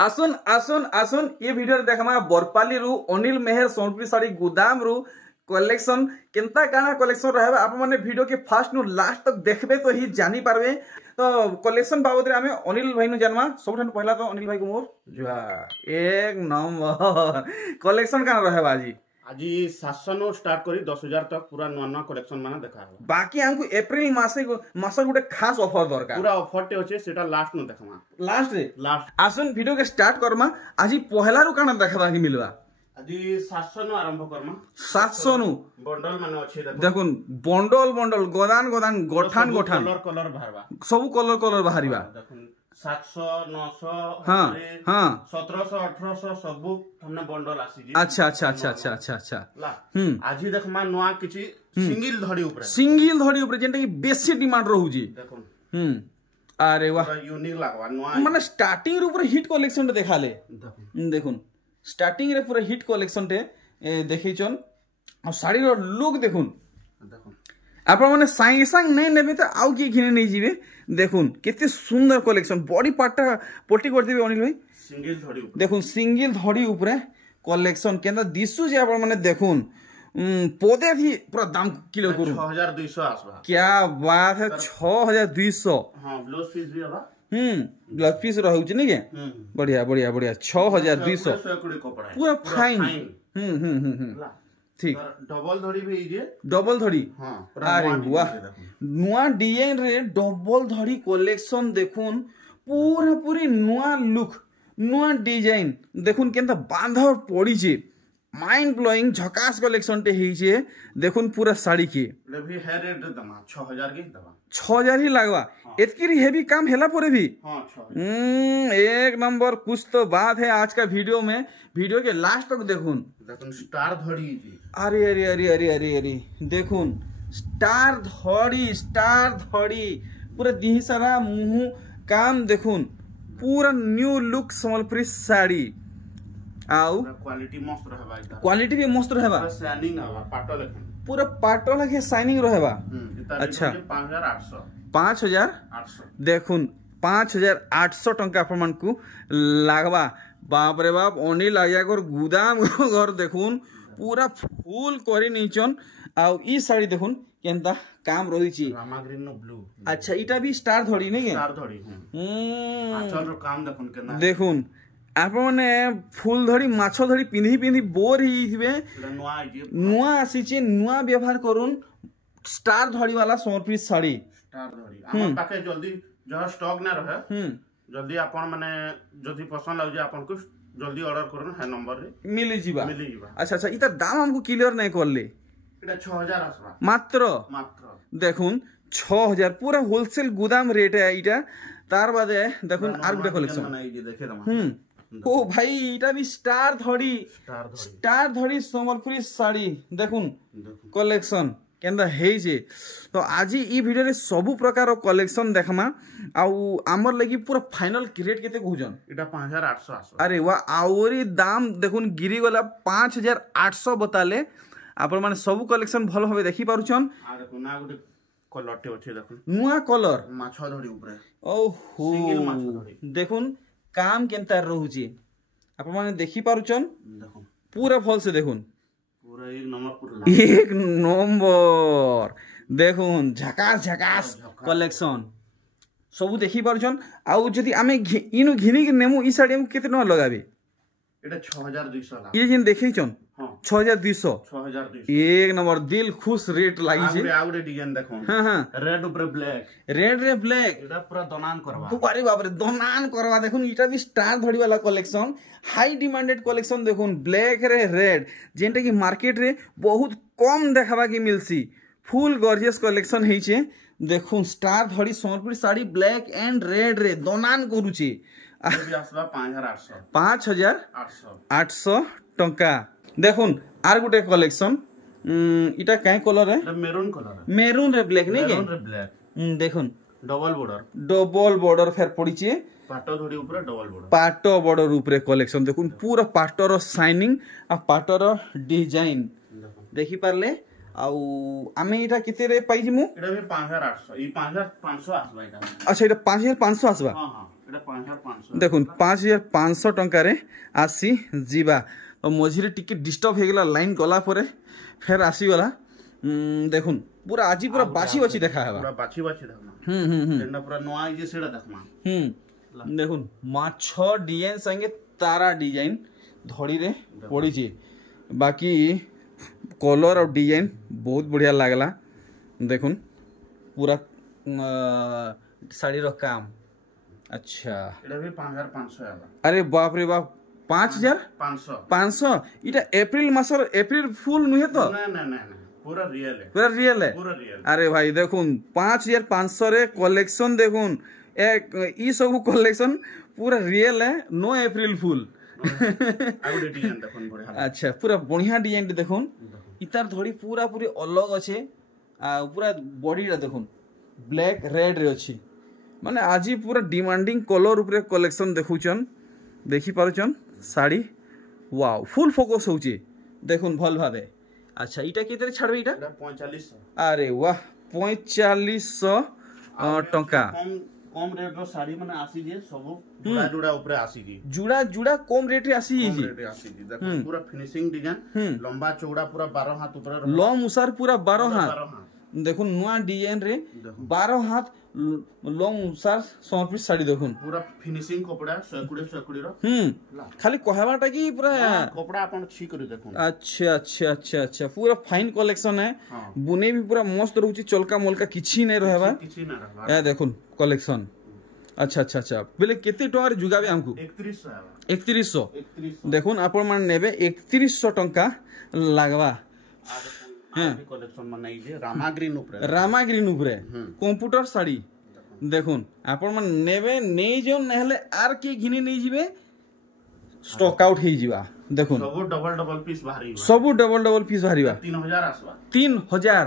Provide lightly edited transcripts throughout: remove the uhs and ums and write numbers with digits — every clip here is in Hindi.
आसुन आसुन आसुन ये वीडियो देखमा बरपाली रु अनिल मेहर सोनपुरी साड़ी गोदाम रु कलेक्शन केनता काना कलेक्शन रहबा आप माने वीडियो के फास्ट नु लास्ट तक देखबे तो ही जानी पारबे। तो कलेक्शन बाबद रे हमें अनिल भाई नु जानवा सबठन पहला तो अनिल भाई को मोर जुआ एक नंबर कलेक्शन काना रहबा जी आज 700 स्टार्ट करी 10,000 तक पूरा नवा नवा कलेक्शन माने देखा है। बाकी हमको अप्रैल मासे गुटे खास ऑफर दरकार पूरा ऑफर टे होचे सेटा लास्ट नु देखमा लास्ट रे लास्ट आसुन वीडियो के स्टार्ट करमा आज पहला रु काना देखबा की मिलवा आज 700 नु आरंभ करमा 700 नु बंडल माने अछि देखुन बंडल बंडल गोदान गोदान गोठान गोठान कलर कलर बाहरबा सब कलर कलर बाहरिबा देखुन 700 900 हां हां 1700 1800 सब हमने बंडल आसी जी। अच्छा अच्छा अच्छा अच्छा अच्छा अच्छा ला आज देखमा नवा किछि सिंगल धड़ी ऊपर जेंटा की बेसी डिमांड रहू जी देखुन अरे वाह यूनिक लागवा नवा माने स्टार्टिंग रे ऊपर हिट कलेक्शन देखा ले देखुन स्टार्टिंग रे पूरा हिट कलेक्शन टे देखैछन आ साड़ी रो लुक देखुन देखुन आप माने साई संग नहीं नेबे तो आउ की घिने नहीं जीवे देखुन केते सुंदर कलेक्शन बॉडी पार्ट पोटी कर देबे अनिल भाई सिंगल धड़ी ऊपर देखुन सिंगल धड़ी ऊपर कलेक्शन केना दिसु जे आप माने देखुन पौधे भी पूरा दाम किलो करू 6200 आसबा क्या बात है 6200 हां ब्लाउज पीस भी हबा ब्लाउज पीस रहउ छ नहीं के बढ़िया बढ़िया बढ़िया 6200 पूरा फाइन ठीक डबल धड़ी भी जे डबल धड़ी हां अरे वाह नुआ डिजाइन रे डबल धड़ी कलेक्शन देखुन पूरा पूरी नुआ लुक नुआ डिजाइन देखुन केनता बांधर पड़ी छे माइंड ब्लोइंग झकास कलेक्शन टे ही छे देखुन पूरा साड़ी के ले भी है रेट दमा 6000 के दमा 6000 ही लागवा एतकी हेवी काम हेला परे भी हां 6000 एक नंबर कुछ तो बात है आज का वीडियो में वीडियो के लास्ट तक देखुन देखुन स्टार धड़ी जी अरे अरे अरे अरे अरे अरे देखुन स्टार धड़ी पूरा दिही सारा मुंह काम देखुन पूरा न्यू लुक संबलपुरी साड़ी आउ क्वालिटी मस्त रहबा क्वालिटी भी मस्त रहबा शाइनिंग हवा पाटो लेखन पूरा पाटो लगे शाइनिंग रहबा अच्छा 5800 देखुन 5800 टंका अपन को लागबा बाप रे बाप ओनी लागिया कर गुदाम घर देखुन पूरा फुल करी नीचन आ ई साड़ी देखुन केनता काम रही छी रामा ग्रीन नो ब्लू अच्छा इटा भी स्टार धड़ी नहीं स्टार धड़ी आंचल रो काम देखुन केना देखुन आप माने फूल धड़ी माछो धड़ी पिंधी पिंधी बोर ही हिबे नुआ आसी छी नुआ व्यवहार करून स्टार धड़ी वाला सोनपुरी साड़ी स्टार धड़ी हमर पाके जल्दी जहाँ स्टॉक ना रहे जल्दी अपन माने जल्दी पसंद लाग जे अपन को जल्दी ऑर्डर करन है नंबर रे मिली जीवा अच्छा अच्छा इता दाम हमको क्लियर नहीं करले एटा 6000 आसबा मात्र देखुन 6000 पूरा होलसेल गोदाम रेट है इटा तार बादे देखुन आर गुटे कलेक्शन देखे दमा ओ भाई इटा भी स्टार धड़ी संबलपुरी साड़ी देखुन कलेक्शन केंदा हे जे तो आज ई वीडियो रे सब प्रकार कलेक्शन देखमा आउ हमर लगी पूरा फाइनल रेट केते कहउजन एटा 5800 आसो अरे वाह आउरी दाम देखुन गिरी गला 5800 बताले आपण माने सब कलेक्शन भलो होबे देखि पारुछन आ देखुन ना गुटे कलर टे अछि देखुन नुआ कलर माछो धड़ी ऊपर ओहो सिंगल माछो धड़ी देखुन काम केनता रहउची आपण माने देखि पारुछन देखुन पूरा फल से देखुन पूरा एक नंबर देखुन झकास कलेक्शन सब देखि पारुछन आउ जदी आमे इनु घिनी के नेमु ई साड़ी हम केते न लगाबे एटा 6200 ला ये जिन देखैछन हां 6200 एक नंबर दिल खुश रेट लागी छे आउरे डिजाइन देखो हां रेड ऊपर ब्लैक एटा पूरा दनान करवा अरे बाप रे दनान करवा देखुन इटा भी स्टार धड़ी वाला कलेक्शन हाई डिमांडेड कलेक्शन देखुन ब्लैक रे रेड जेंटा की मार्केट रे बहुत कम देखबा के मिलसी फुल गॉर्जियस कलेक्शन हे छे देखुन स्टार धड़ी Sonpuri sari black and red रे दनान करू छे अभी आसबा 5800 टंका देखुन आर गुटे कलेक्शन इटा काई कलर है मेरून रे ब्लैक नहीं के देखुन डबल बॉर्डर फेर पड़ी छे पाटो धड़ी ऊपर डबल बॉर्डर पाटो बॉर्डर ऊपर कलेक्शन देखुन पूरा पाटो रो शाइनिंग आ पाटो रो डिजाइन देखि पारले आउ आमे इटा किते रे पाई जिमु एटा भी 5800 ई 5500 आसबा इटा अच्छा इटा 5500 आसबा हां हां এটা 5500 দেখুন 5500 टंका रे आसी जीवा तो मझिरे टिके डिस्टर्ब हो गला लाइन गला परे फिर आसी गला देखुन पूरा आज पूरा बाछी बाछी देखा है पूरा बाछी देखना जेंडा पूरा नोआ जे सेडा देखना देखुन माछ डिजाइन संगे तारा डिजाइन धड़ी रे पड़ी जे बाकी कलर और डिजाइन बहुत बढ़िया लागला देखुन पूरा साड़ी रो काम अच्छा एटा भी 5500 आला अरे बाप रे बाप 5500 इटा अप्रैल मासर अप्रैल फुल नुहे तो ना पूरा रियल है पूरा रियल अरे भाई देखुन 5500 रे कलेक्शन देखुन एक ई सब कलेक्शन पूरा रियल है नो अप्रैल फुल डिजाइन देखुन बढ़िया अच्छा पूरा बढ़िया डिजाइन देखुन इतार धड़ी पूरा पूरी अलग अच्छे पूरा बॉडीटा देखुन ब्लैक रेड रे अच्छी माने आज पूरा डिमांडिंग कलर उपरे कलेक्शन देखुचन देखि पारुचन साड़ी वाओ फुल फोकस होची देखुन भल भाबे अच्छा इटा केते छाड़बे इटा 4500 अरे वाह 4500 टंका कम रेट रो साड़ी माने आसी जे सब जुड़ा जुड़ा ऊपर आसी जी जुड़ा कम रेट रे आसी जी देखो पूरा फिनिशिंग डिजाइन लंबा चौड़ा पूरा 12 हाथ ऊपर लॉन्ग मुसार पूरा 12 हाथ देखो नुआ डिजाइन रे 12 हाथ लॉन्ग मुसार समर्पित साड़ी देखुन पूरा फिनिशिंग कपड़ा 120 रो खाली कहवाटा की पूरा कपड़ा अपन छी करी देखुन अच्छा पूरा फाइन कलेक्शन है बुने भी पूरा मस्त रहउची चलका मोलका किछि नै रहबा ए देखुन कलेक्शन अच्छा बेले केते टंका जुगाबे हमकु 3100 देखुन आपण मान नेबे 3100 टंका लागबा कलेक्शन माने जे रामाग्रीन ऊपर कंप्यूटर साड़ी देखुन आपण मन नेबे नै जो नहले आर के घिनी नै जिवे स्टॉक आउट हे जिवा देखुन सब डबल पीस बाहरी सब डबल पीस बाहरीबा 3000 आसबा 3000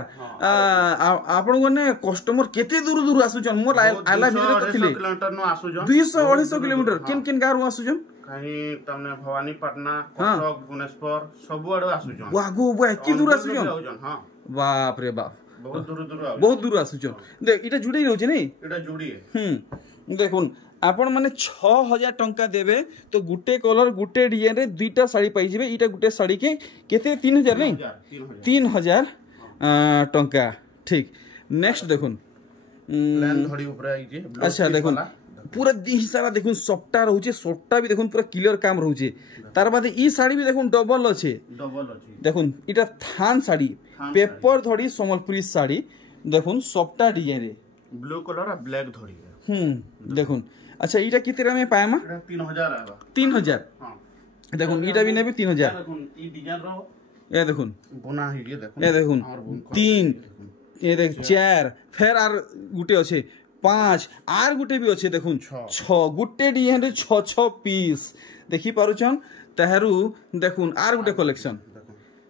आपण गने कस्टमर केते दूर आसुचन मोर आला भितर तो थिले किलोमीटर नो आसुजन 200-250 किलोमीटर किन गार आसुजन कहीं तमने भवानीपटना कटक भुवनेश्वर सब आडो आसुजन वागो की दूर आसुजन हां बाप रे बाप बहुत दूर आसुजन देख इटा जुड़ी रहउछ नै इटा जुड़ी है देखुन आपण माने 6000 टंका देबे तो गुटे कलर गुटे डिजाइन रे दुईटा साड़ी पाई जिबे इटा गुटे साड़ी के केते 3000 नै 3000 टंका ठीक नेक्स्ट देखुन प्लान धड़ी ऊपर आई जे अच्छा देखुन पूरा दी सारा देखुन सफ्टा रहउचे सफ्टा भी देखुन पूरा क्लियर काम रहउचे तार बाद ई साड़ी भी देखुन डबल अछि देखुन इटा थान साड़ी पेपर धड़ी संबलपुरी साड़ी देखुन सफ्टा डिजाइन रे ब्लू कलर और ब्लैक धड़ी देखुन अच्छा इटा कितरा में पाएमा 3000 आबा 3000 हां देखुन इटा भी नेबे 3000 देखुन ई डिजाइन रो ए देखुन बना ही देखुन ए देखुन 3 ए देख 4 फेर आर गुटे अछि 5 आर गुटे भी अछि देखुन 6 गुटे डिजाइन रे 6 पीस देखि पारुचन तहरू देखुन आर गुटे कलेक्शन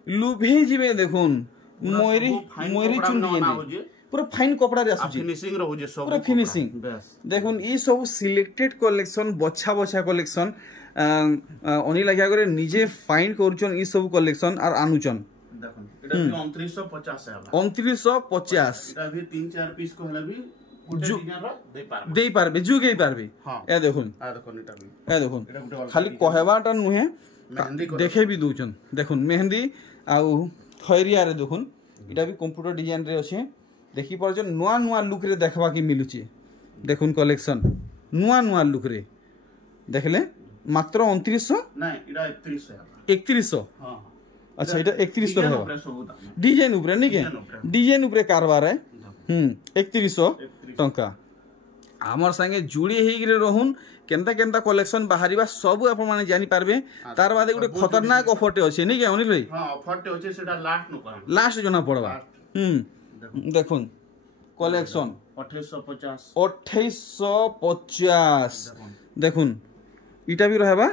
लुभे जिवे देखुन मोयरी चुन डिजाइन पूरा फाइन कपड़ा रे आसुची फिनिशिंग रहउ जे सब पूरा फिनिशिंग देखुन ई सब सिलेक्टेड कलेक्शन बछा कलेक्शन अनिल आज्ञा करे निजे फाइन करूचन ई सब कलेक्शन आर आनुचन देखुन एटा भी 2950 है 2950 एटा भी 3-4 पीस को हला भी दे पारबे जुगे पारबे ए देखुन एटा भी ए देखुन खाली कहवाटा नुहे देखे भी दूचन देखुन मेहंदी आउ खैरिया रे देखुन एटा भी कंप्यूटर डिजाइन रे अछि देखि परजन नुआ लुक रे देखबा की मिलुची देखुन कलेक्शन नुआ लुक रे देखले मात्र 2900 नहीं इडा 3100 हां अच्छा इडा 3100 रहबा डिजाइन ऊपर नहीं के डिजाइन ऊपर कारबार है 3100 टंका आमर संगे जुड़ी हेगिरे रहून केनता कलेक्शन बाहरीबा सब आपण माने जानि पारबे तार बादे गुटे खतरनाक ऑफर टे अछि नै के अनिल भाई हां ऑफर टे अछि सेटा लास्ट नो कहम लास्ट जना पड़बा देखुन कलेक्शन 2850 देखुन इटा भी रहबा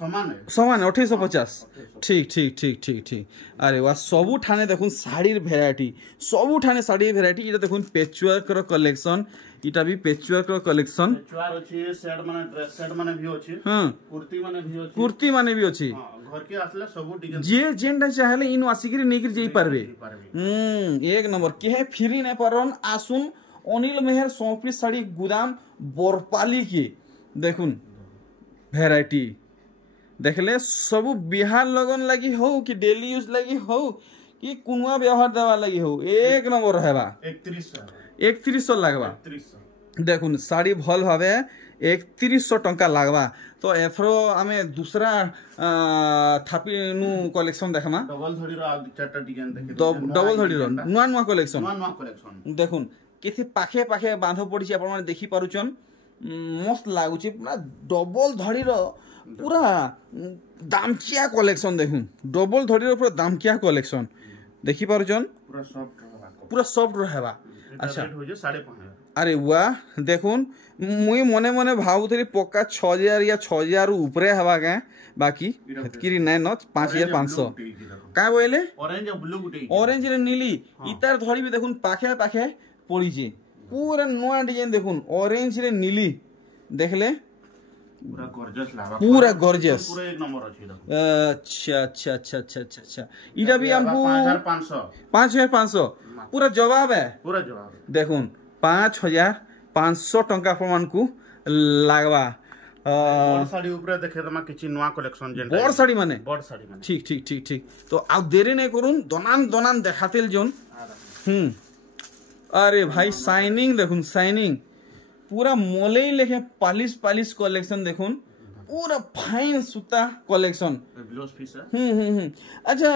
समान 2850 ठीक अरे वाह सबु ठाने देखुन साड़ी वेराइटी सबु ठाने साड़ी वेराइटी इटा देखुन पेचवर्क रो कलेक्शन इटा भी पेचवर्क रो कलेक्शन पेचवर्क अछि सेट माने ड्रेस सेट माने भी अछि कुर्ती माने भी अछि घर के आसले सबु डिजाइन जे जेंटा चाहले इन आसिकरी नेगिर जेई पारबे एक नंबर के है फ्री नै परन आसुन অনিল মেহের 100 পিস শাড়ি গুদাম বরপালি কি দেখুন ভ্যারাইটি দেখলে সবু বিহার লগন লাগি হো কি ডেলি यूज লাগি হো কি কুনুয়া ব্যবহার দেওয়া লাগি হো এক নম্বর হেবা 3100 লাগবা দেখুন শাড়ি ভাল ভাবে 3100 টঙ্কা লাগবা তো এথর আমি দুসরা থাপি নু কলেকশন দেখমা ডবল ধড়ির আর চারটা ডিজাইন দেখে ডবল ধড়ির নুয়া নুয়া কলেকশন দেখুন কেতে পাখে পাখে বাঁধ পড়িছে আপন মানে দেখি পারুছন মস্ত লাগুছে পুরা ডবল ধড়ির পুরা দামকিয়া কলেকশন দেখুন ডবল ধড়ির পুরা দামকিয়া কলেকশন দেখি পারুছন পুরা সফট রহেবা আচ্ছা আরে ওয়া দেখুন মুই মনে মনে ভাবুଥିଲି পক্কা 6000 या 6000 উপরে হবা কে বাকি হেতকিরি নাই ন 5500 কাই বইলে অরেঞ্জ রে নীলি ইতার ধরিবি দেখুন পাখে পাখে পড়িছে পুরা নয়া ডিজাইন দেখুন অরেঞ্জ রে নীলি দেখলে पूरा गॉर्जियस पूरा एक नंबर अछि अच्छा इटा भी हमको 5500 पूरा जवाब है देखुन 5500 टंका प्रमाण को लागबा बड़ साड़ी ऊपर देखे तमा किछि नवा कलेक्शन जेन बड़ साड़ी माने ठीक तो आ देरी नहीं करूं दनान देखातेल जोन अरे भाई शाइनिंग देखुन शाइनिंग पूरा मोलेई लेखे पालिश कलेक्शन देखुन पूरा फाइन सूता कलेक्शन ब्लाउज पीस अच्छा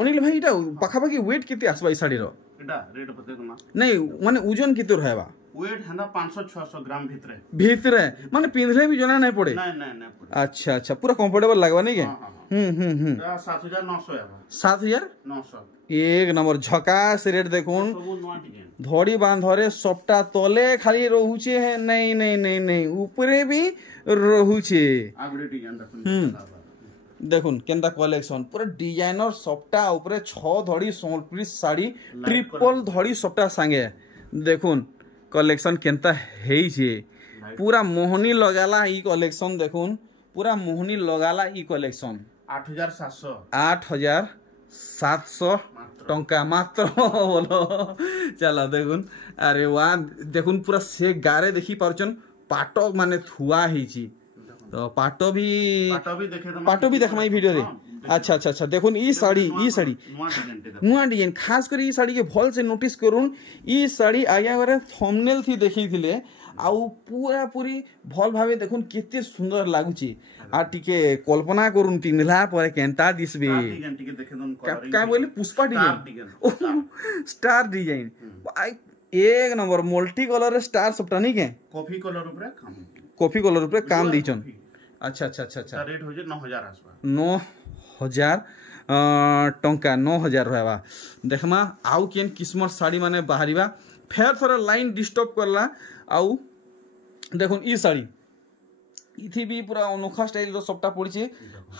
अनिल भाई इटा पाखापाखि वेट केते आसबा ई साड़ी रो एटा रेट बते ना नहीं माने ओजन केते रहबा वेट हना 500-600 ग्राम भीतरे माने पिंधले भी जना नहीं पड़े नहीं अच्छा पूरा कंफर्टेबल लागबा नहीं के 7900 7900 एक नंबर झकास रेट देखुन धड़ी बांधरे सबटा तले खाली रहुचे है नहीं ऊपरे भी रहुचे देखुन केंदा कलेक्शन पूरा डिजाइनर सबटा ऊपरे 6 धड़ी 100 पीस साड़ी ट्रिपल धड़ी सबटा संगे देखुन कलेक्शन केंता हेई छे पूरा मोहनी लगाला ई कलेक्शन देखुन पूरा मोहनी लगाला ई कलेक्शन 8700 टंका मात्र बोलो चलो देखुन अरे वाह देखुन पूरा से गारे देखी पारछन पाटो माने थुआ हिची तो पाटो भी देखमा ई वीडियो रे अच्छा देखुन ई साड़ी नुआ डिजाइन खास कर ई साड़ी के भल से नोटिस करूँ ई साड़ी आया बारे थंबनेल थी देखी थिले आउ पूरा पूरी भल भावे देखुन केते सुंदर लागुची आ टिके कल्पना करूँ पिंधला पर केंता दिसबे काय बोली पुष्पा डिजाइन स्टार डिजाइन एक नंबर मल्टी कलर स्टार सबटा नहीं के कॉफी कलर ऊपर काम दीचन अच्छा रेट हो जे 9000 आसबा 9000 टंका 9000 रहबा देखमा आउ केन किस्मत साड़ी माने बाहरिबा फेर थोड़ा लाइन डिस्टर्ब करला आउ देखुन ई साड़ी इथि भी पूरा अनोखा स्टाइल रो सबटा पड़ी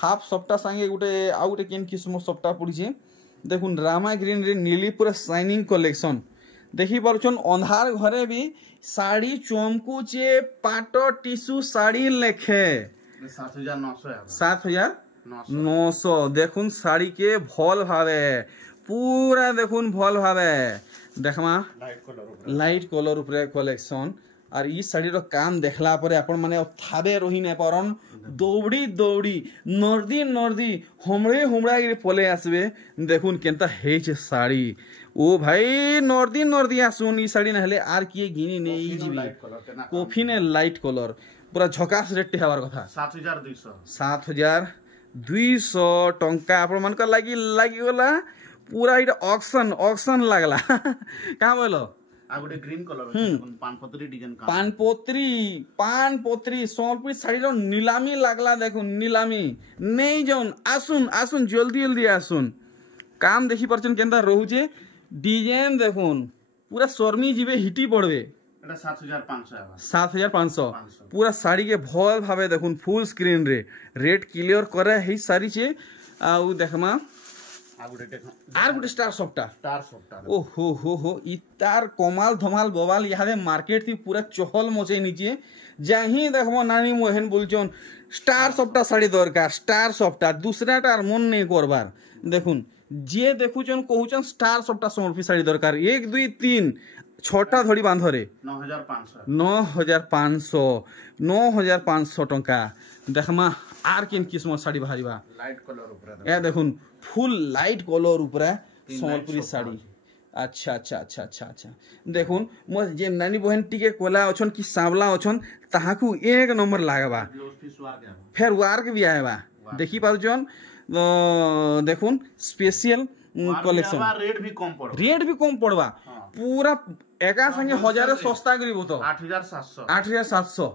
हाफ सबटा संगे गोटे आउ गोटे केन किस्मत सबटा पड़ी देखुन रामा ग्रीन रे नीली पूरा शाइनिंग कलेक्शन देखी पारुछन अंधार घरे भी साड़ी चमकुचे पाटो टिश्यू साड़ी लेखे 7900 देखुन साड़ी के भल भावे पूरा देखुन भल भावे देखमा लाइट कलर ऊपर कलेक्शन और ई शाड़ी रो काम देखला परे आपण माने थाबे रही नै परन दौड़ी नर्दी हमड़ा गिरी पले आसबे देखुन केनता हे छे साड़ी ओ भाई नर्दी आसुन ई साड़ी नहले आर किए गिनी नै ई जीबी कॉफी ने लाइट कलर पूरा झकास रेट हेबार कथा 7200 टंका आपण मन का लागी गला पूरा इटा ऑक्शन लागला का बोलो आ गोटे green colour पानपत्री design पानपत्री Solapur sari रो नीलामी लागला देखो नीलामी नहीं जाउन आसुन जल्दी आसुन काम देखी परछन केंदा रहूचे डिजाइन देखुन पूरा शर्मी जीवे हिटी पड़बे एटा 7500 पूरा साड़ी के भल भावे देखुन फुल स्क्रीन रे रेट क्लियर करे हे साड़ी छे आउ देखमा आर गुटे स्टार सॉफ्टा ओ हो इतार कमाल धमाल बवाल यहाँ मार्केट थी पूरा चहल मचे नीचे जहीं देखो नानी मोहन बोलचन स्टार सॉफ्टा साड़ी दरकार स्टार सॉफ्टा दूसरा टार मन नहीं करबार देखुन जे देखुचन कहूचन स्टार सॉफ्टा 100 साड़ी दरकार 1 2 3 छटा धड़ी बांधरे 9500 9500 टंका देखमा आर किन किस्म साड़ी बाहरिबा लाइट कलर ऊपर ए देखुन फुल लाइट कलर ऊपर संबलपुरी साड़ी अच्छा अच्छा अच्छा अच्छा अच्छा देखुन मो जे नानी बहन टिके कोला अछन कि सांवला अछन ताहाकू एक नंबर लागबा फिर वार्क भी आएबा देखि पाउजन देखुन स्पेशल कलेक्शन रेट भी कम पड़वा पूरा एका संगे 1000 सस्ता करिबो तो 8700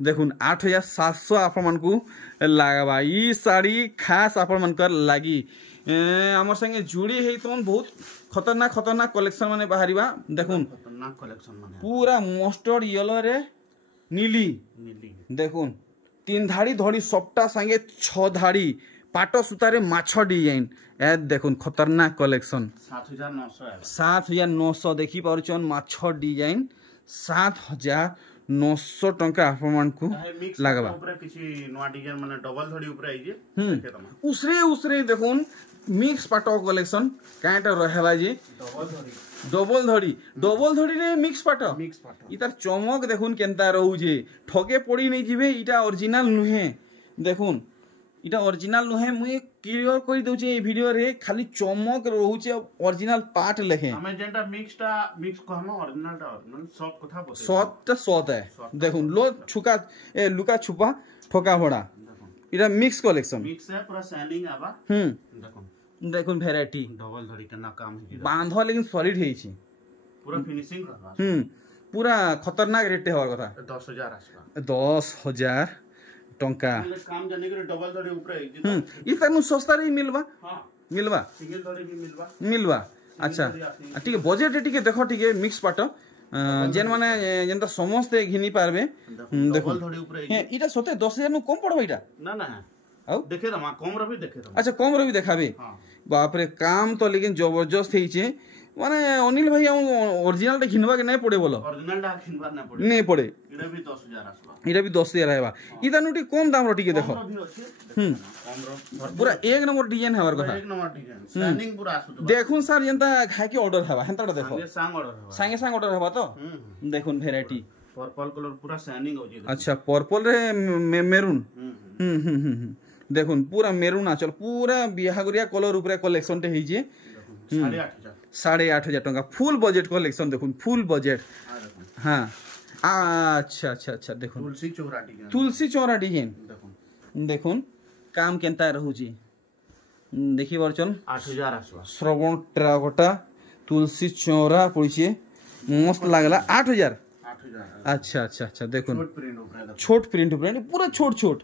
देखुन 8700 आपण मन को लागबा ई साड़ी खास आपण मन कर लागी हमर संगे जुड़ी है तो बहुत खतरनाक कलेक्शन माने बाहरिबा देखुन खतरनाक कलेक्शन माने पूरा मस्टर्ड येलो रे नीली देखुन 3 धाड़ी धड़ी सबटा संगे 6 धाड़ी पाट सूतारे माछ डिजाइन ए देखुन खतरनाक कलेक्शन 7900 देखि पारुचन माछ डिजाइन 7900 टंका आपमन को लागबा ऊपर किछि नवा डिजाइन माने डबल धड़ी ऊपर आइ जे उसरे देखुन मिक्स पाटो कलेक्शन काटा रहबा जे डबल धड़ी रे मिक्स पाटो इतार चमक देखुन केनता रहू जे ठगे पड़ी नहीं जिवे इटा ओरिजिनल नुहे देखुन इटा ओरिजिनल नुहे मुई क्लियर कर दउचे ए वीडियो रे खाली चमक रहूचे ओरिजिनल पार्ट लेखे हमें जेंटा मिक्स कहम ओरिजिनल सॉफ्ट कथा बते सॉफ्ट है देखुन लो छुका ए लुका छुपा ठोका फोड़ा इटा मिक्स कलेक्शन मिक्स है पूरा शाइनिंग आबा देखुन वैरायटी डबल धड़ी केना काम है बांधो लेकिन सॉलिड है छी पूरा फिनिशिंग करबा पूरा खतरनाक रेट होर कथा 10000 आसबा 10000 टंका काम जाने के डबल धड़ी ऊपर ई तनु सस्ता रे मिलबा मिलबा सिंगल धड़ी भी मिलबा अच्छा ठीक बजेट टिके देखो टिके मिक्स पाट जेन माने जेंता समस्त घिनी पारबे देखो धड़ी ऊपर इटा सते 10000 नु कम पड़बा इटा ना आउ देखे दमा कम रो भी देखे दमा अच्छा कम रो भी देखाबे बाप रे काम तो लेकिन जबरदस्त हेइचे माने अनिल भाई ओरिजिनल टा घिनबा के नहीं पड़े बोलो ओरिजिनल टा घिनबा ना पड़े नहीं पड़े इडा भी 10000 आसबा इडा भी 10000 आएबा इदा नुटी कम दाम रो टिके देखो कम रो पूरा एक नंबर डिजाइन हवर कथा एक नंबर डिजाइन शाइनिंग पूरा आसु देखुन सर जेंता खाय के ऑर्डर हवा हेंता देखो संगे ऑर्डर हवा तो देखुन वैरायटी पर्पल कलर पूरा शाइनिंग हो जे अच्छा पर्पल रे मेरून देखुन पूरा मेरून आचल पूरा बिहागुरिया कलर ऊपर कलेक्शन टे हिजे 8500 टंका फुल बजेट कलेक्शन देखुन फुल बजेट हाँ अच्छा अच्छा अच्छा देखुन तुलसी चौरा डिजाइन देखुन काम केनता रहूची देखि बरचन 8000 आसबा श्रवण टेराकोटा तुलसी चौरा पड़िछे मस्त लागला 8000 अच्छा अच्छा अच्छा देखुन छोट प्रिंट पूरा छोट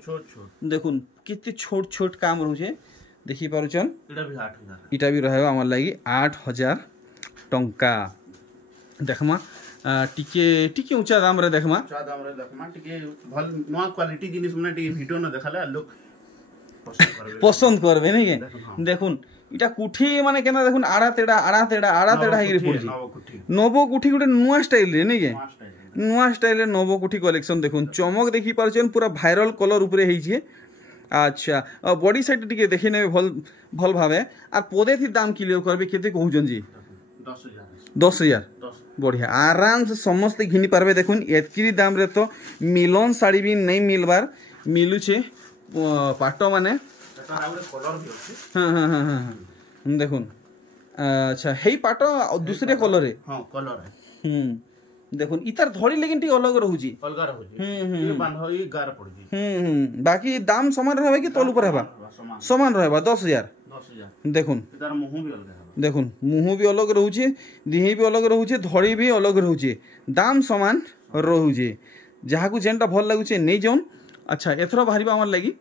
देखुन कितने छोट काम रहूचे देखि पारुचन इटा भी रहबा हमर लागि 8000 टंका देखमा टिके ऊंचा दाम रे देखमा टिके भल नवा क्वालिटी जिनिस मने टिके वीडियो न देखाले लोग पसंद करबे नै देखुन इटा कुठी माने केना देखुन आड़ा तेड़ा हेगरी पड़जी नवो कुठी गुटे नुवा स्टाइल रे नै के नुआ स्टाइल रे नवो कुठी कलेक्शन देखुन चमक देखि पारछन पूरा वायरल कलर ऊपर हेइ छै अच्छा बॉडी साइड टिके देखि नेबे भल भावे आ पदे थी दाम क्लियर करबे केते कहउजन जी 10000 बढ़िया आराम से समस्त घिनी पारबे देखुन एतकी दाम रे तो मिलन साड़ी भी नहीं मिलबार मिलु छे पाटो माने कलर भी अछि हां देखुन अच्छा हेइ पाटो दूसरे कलर रे हां कलर है देखुन इतार धड़ी लेकिन टी अलग रहूजी ये बांधई गार पड़जी बाकी दाम समान रहबे कि तोल ऊपर रहबा समान रहबा 10000 देखुन इतार मुंह भी अलग देखुन मुंह भी अलग रहूची दिही भी अलग रहूची धड़ी भी अलग रहूची दाम समान रहूची जहाकू जेनटा भल लागुचे नै जोन अच्छा एथरो बाहरिबा हमर लागि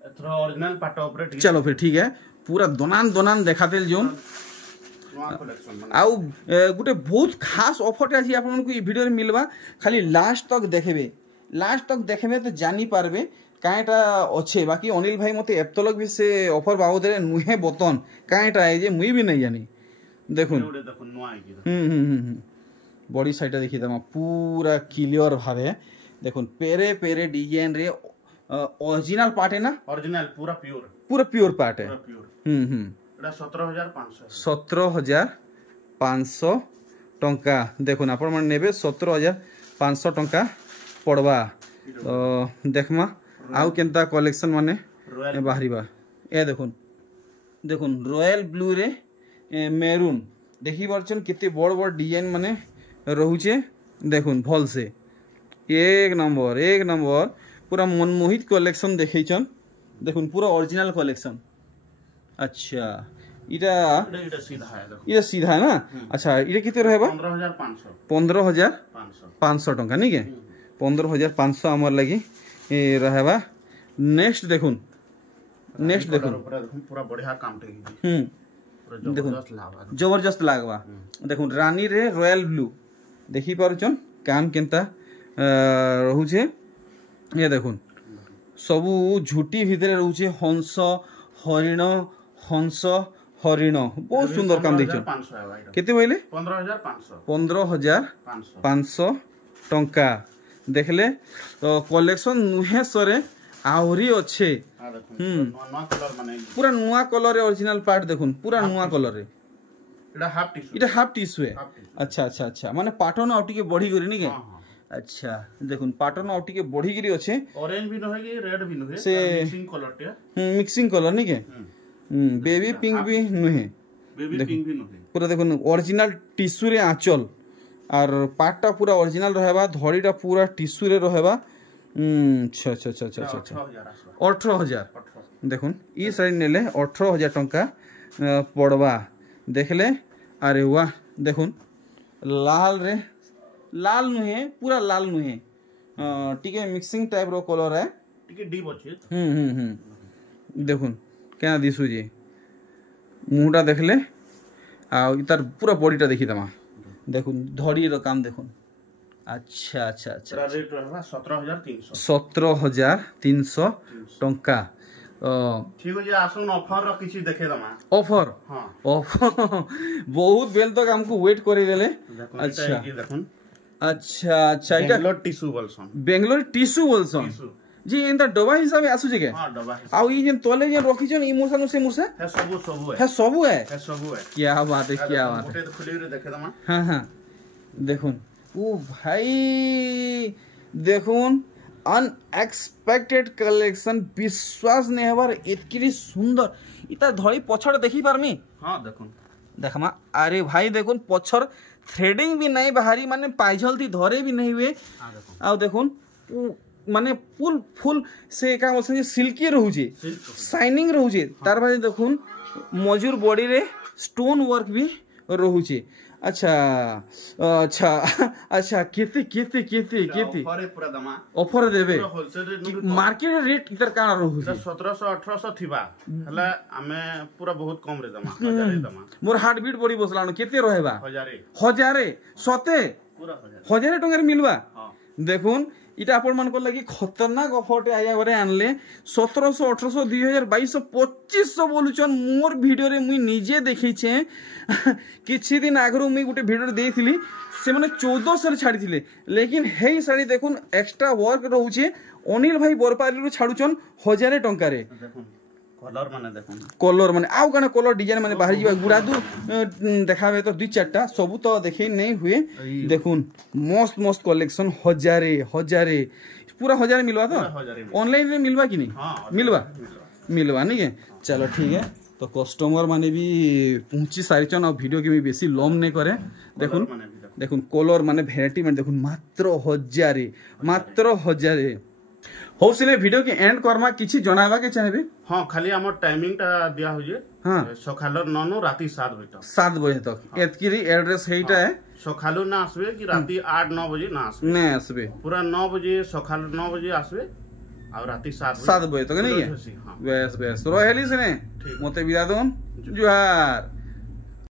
एथरो ओरिजिनल पाटो ऊपर चलो फिर ठीक है पूरा दोनान देखातेल जोन आउ गुटे बहुत खास ऑफर अछि आपन को ई वीडियो रे मिलबा खाली लास्ट तक देखबे तो जानी पारबे काएटा अच्छे बाकी अनिल भाई मते एतलक भी से ऑफर बाबद रे नुहे बतन काएटा है जे मुई भी नहीं जानी देखुन बॉडी साइड देखि दमा पूरा क्लियर भावे देखुन पेरे डिजाइन रे ओरिजिनल पार्ट है ना ओरिजिनल पूरा प्योर पार्ट है एटा 17500 टंका देखुन आपण मन नेबे 17,500 टंका पड़वा। तो देखमा आउ केनता कलेक्शन माने बाहरीबा। ए देखुन देखुन रॉयल ब्लू रे मेरून देखि परछन केते बड़ बड़ डिजाइन माने रहुचे। देखुन भल से एक नंबर पूरा मनमोहित कलेक्शन देखैछन। देखुन पूरा ओरिजिनल कलेक्शन। अच्छा इटा सीधा है, ये सीधा है ना। अच्छा ये कितने रहेगा? 15,500 टंका नहीं के 15,500 आमर लगी रहेगा। नेक्स्ट देखुन पूरा बढ़िया काम देखुन जबरदस्त लागवा। देखुन रानी रे रॉयल ब्लू देखि पारुचन काम केनता रहुचे। ये देखुन सबू झुटी भितर रहुचे हंस हरिण बहुत सुंदर काम देखिए। केते बोले 15,500 टंका देखले। तो कलेक्शन नुहे सरे आहरी अच्छे। पूरा नुआ कलर रे ओरिजिनल पार्ट देखुन पूरा नुआ कलर रे इटा हाफ टिश्यू है। अच्छा माने पैटर्न आउ टिके बढ़ी गरी नी के। अच्छा देखुन पैटर्न आउ टिके बढ़ी गरी अच्छे। ऑरेंज भी न है कि रेड भी न है से मिक्सिंग कलर टे मिक्सिंग कलर नी के। बेबी पिंक भी नुहे पूरा देखुन ओरिजिनल टिश्यू रे आंचल और पार्टटा पूरा ओरिजिनल रहेबा। धड़ीटा पूरा टिश्यू रे रहेबा। अच्छा 18,000 देखुन ई साड़ी नेले 18,000 टंका पड़वा देखले। अरे वाह देखुन लाल नुहे पूरा लाल नुहे टिके मिक्सिंग टाइप रो कलर है टिके डीप अछि। देखुन क्या दिशु जी मुहटा देखले आ तार पूरा बॉडीटा देखि दमा। देखुन धड़ी रो काम देखुन। अच्छा रेट रहबा 17,300 टंका। ठीक हो जे आसुन ऑफर रो किछि देखे दमा। ऑफर बहुत बेल तक हमको वेट करि देले। अच्छा देखुन अच्छा इटा बेंगलोर टिश्यू बोलसन जी। एंता डबा हिसाब से आसु जे के। हां डबा हिसाब आ ई जे तले जे रखिछन ई मूसा से मूसा है सब है क्या बात है क्या बात है। तो खुली रे देखे दमा। हां देखुन ओ भाई देखुन अनएक्सपेक्टेड कलेक्शन विश्वास नहीं हबार एतकी सुंदर। इता धड़ी पछड़ देखि पारमी। हां देखुन देखमा। अरे भाई देखुन पछड़ थ्रेडिंग भी नहीं बाहरी माने पाइजल थी धरे भी नहीं हुए। आ देखुन माने फुल से का बोलछन सिल्की रहउजे शाइनिंग रहउजे। तार बाद देखुन मजूर बॉडी रे स्टोन वर्क भी रहउजे। अच्छा केते ऑफर देबे मार्केट रेट इधर का रहउजे 1700-1800 थिबा हला हमें पूरा बहुत कम रे दमा मोर हार्ट बीट बॉडी बसलानो केते रहेबा 1000 सते पूरा 1000 टंका मिलबा। देखुन इटा आपण मन को लगी खतरनाक ऑफर आया घरे आनले 1700 1800 2022 2500 बोलुचन। मोर वीडियो रे मुई निजे देखि छे किछि दिन आगरु मुई गुटे वीडियो देथिली से माने 1400 रे छाडी थिले। लेकिन हेई साड़ी देखुन एक्स्ट्रा वर्क रहउचे। अनिल भाई बरपाली रु छाडुचन 1000 टंका रे। देखुन कलर माने आउ काना कलर डिजाइन माने बाहर जीवा गुड़ा दू देखाबे तो 2-4टा सब तो देखे नहीं हुए। देखुन मस्त कलेक्शन 1000 पूरा 1000 मिलवा तो ऑनलाइन रे मिलवा कि नहीं? मिलवा नहीं है। चलो ठीक है। तो कस्टमर माने भी पहुंची सारिचन और वीडियो के भी बेसी लॉम नहीं करे। देखुन कलर माने वेराइटी माने देखुन मात्र 1000 हो सिले वीडियो के एंड करमा किछि जणावा के चाहेबे? हां खाली हमर टाइमिंग ता दिया हो जे। हां सखालो 9 राती 7 बजे तक 7 बजे तक एतकी एड्रेस हेइटा है। सखालो ना आसबे कि राती 8-9 बजे ना आसबे पूरा 9 बजे सखालो 9 बजे आसबे और राती 7 बजे तक नहीं है। बस रहली से ने मते विदा दोन जुहार।